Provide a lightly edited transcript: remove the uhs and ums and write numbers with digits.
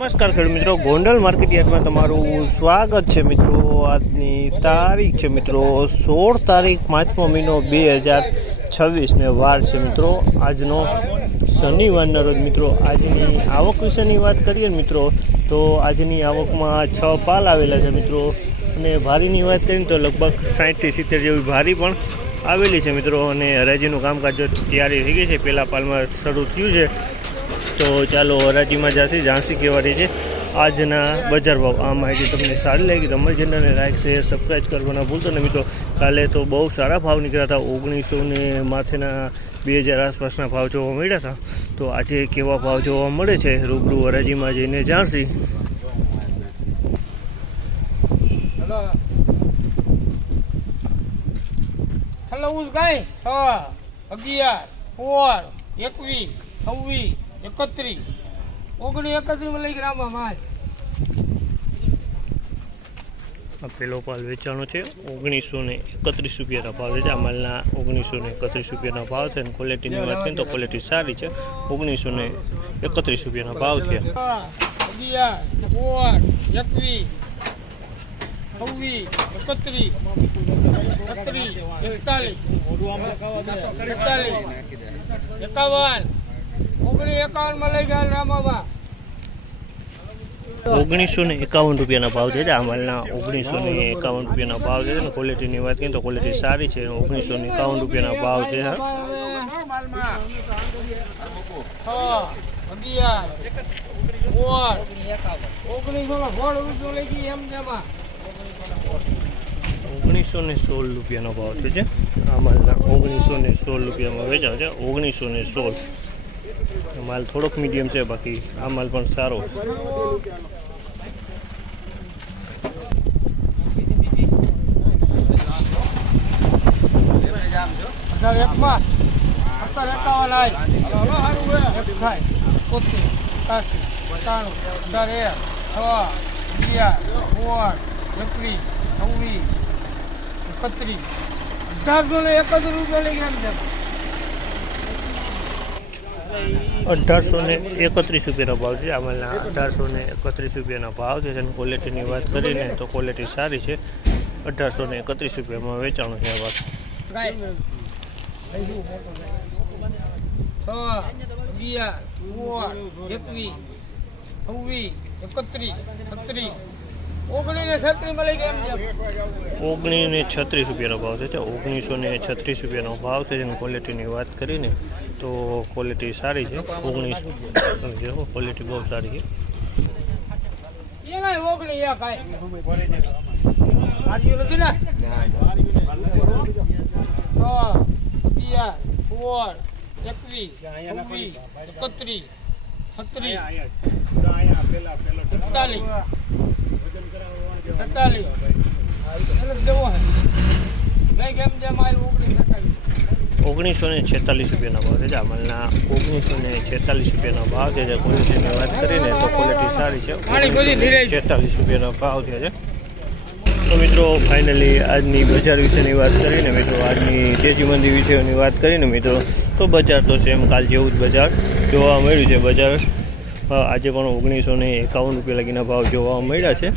નમસ્કાર ખેડૂત મિત્રો, ગોંડલ માર્કેટ યાર્ડમાં તમારું સ્વાગત છે મિત્રો। આજની તારીખ છે મિત્રો 16 તારીખ 5મો મહિનો 2026 ને વાર છે મિત્રો આજનો શનિવારના રોજ મિત્રો। આજની આવક વિશેની વાત કરીએ મિત્રો તો આજની આવકમાં 6 પાલ આવેલા છે મિત્રો, અને ભારીની વાત કરીએ તો લગભગ 60 થી 70 જેવી ભારી પણ આવેલી છે મિત્રો। અને હરાજીનું કામકાજ તૈયારી થઈ ગઈ છે, પહેલા પાલમાં શરૂ થયું છે। તો ચાલો હરાજીમાં જશે, જાણસી કેવાડી છે આજના બજાર ભાવ। આ માહિતી તમને સારી લાગી તો અમારી ચેનલને લાઈક શેર સબસ્ક્રાઈબ કરવાના ભૂલતો નહીં મિત્રો। કાલે તો બહુ સારા ભાવ નીકળ્યા હતા, 1900 ને માથેના 2000 આસપાસના ભાવ જોવા મળ્યા હતા। તો આજે કેવા ભાવ જોવા મળે છે રૂબરૂ હરાજીમાં જઈને જાણસી। પેલો પાલ વેચાણો છે 1931 રૂપિયાના ભાવ છે। આ માલના 1931 રૂપિયાના ભાવ છે, અને ક્વોલિટીની વાત કરીએ તો ક્વોલિટી સારી છે। 1931 રૂપિયાના ભાવ છે। 1951 રૂપિયાના ભાવ છે। આ માલના 1951 રૂપિયાના ભાવ છે, અને ક્વોલિટીની વાત કરીએ તો ક્વોલિટી સારી છે। 1951 રૂપિયાના ભાવ છે। $1916 રૂપિયાનો ભાવ છે। આ માલના 1916 રૂપિયામાં વેચાણ છે। 1916 માલ થોડોક મીડિયમ છે, બાકી આ માલ પણ સારો। $1831 રૂપિયાનો ભાવ છે। આ માલના 1831 રૂપિયાના ભાવ છે, અને ક્વોલિટીની વાત કરીને તો ક્વોલિટી સારી છે। 1831 રૂપિયામાં વેચાણું છે આ વાત। $1936 રૂપિયાનો ભાવ છે। 1936 રૂપિયાનો ભાવ છે, અને ક્વોલિટીની વાત કરીને તો ક્વોલિટી સારી છે। 19 ક્વોલિટી બહુ સારી છે। $1946 રૂપિયાના ભાવ છે। આ માલના 1946 રૂપિયાનો ભાવ છે। ક્વોલિટીની વાત કરીને તો ક્વોલિટી સારી છે। 1946 રૂપિયાનો ભાવ છે। તો મિત્રો ફાઇનલી આજની બજાર વિશેની વાત કરીને મિત્રો, આજની તેજી મંદી વિશેની વાત કરીને મિત્રો, તો બજાર તો સેમ કાલ જેવું જ બજાર જોવા મળ્યું છે। બજાર આજે પણ 1951 રૂપિયા લગીના ભાવ જોવા મળ્યા છે।